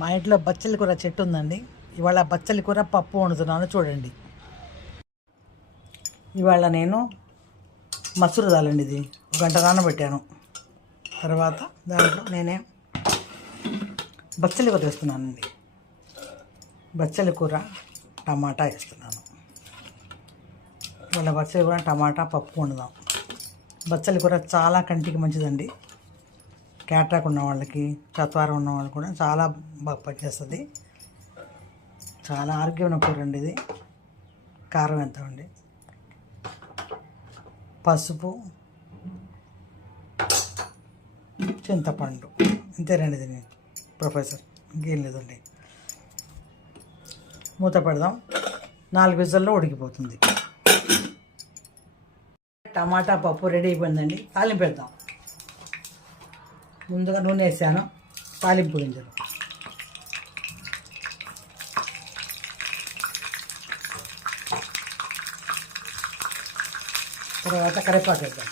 మా ఇంట్లో బచ్చలి కూర చెట్టు ఉందండి. ఇవాళ బచ్చలి కూర పప్పు వండుతున్నాను చూడండి. ఇవాళ నేను మసూరు దాలండి, ఇది 1 గంట నానబెట్టాను. తర్వాత దాంట్లో నేనే బచ్చలి కూర వేస్తున్నానండి. బచ్చలి కూర టమాటా వేస్తున్నాను. ఇవాళ బచ్చలి కూర టమాటా పప్పు వండుదాం. బచ్చలి కూర చాలా కంటికి మంచిదండి. క్యాట్రాక్ ఉన్న వాళ్ళకి, చత్వారం ఉన్న వాళ్ళు కూడా చాలా బాగా పనిచేస్తుంది. చాలా ఆరోగ్యమైన కూర అండి ఇది. కారం ఎంత అండి, పసుపు, చింతపండు, ఇంతేనండి. ఇది ప్రొఫెసర్ ఇంకేం లేదండి. మూత పెడదాం, 4 విజిల్లో ఉడికిపోతుంది. టమాటా పప్పు రెడీ అయిపోయిందండి. తాలింపు పెడదాం. ముందుగా నూనె వేసాను, తాలింపు గింజలు, తర్వాత కరివేపాకు వేద్దాం.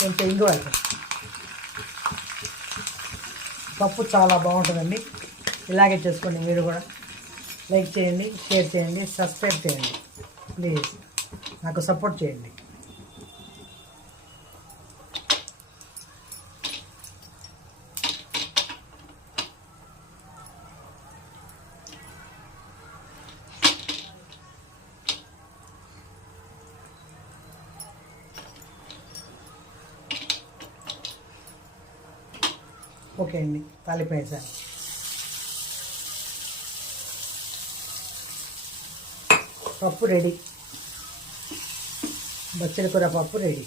కొంచెం ఇంగువ వేద్దాం. పప్పు చాలా బాగుంటుందండి. ఇలాగే చేసుకోండి మీరు కూడా. లైక్ చేయండి, షేర్ చేయండి, సబ్స్క్రైబ్ చేయండి. ప్లీజ్ నాకు సపోర్ట్ చేయండి. ఓకే అండి, తాలింపు వేసాను. పప్పు రెడీ. బచ్చలి కూర పప్పు రెడీ.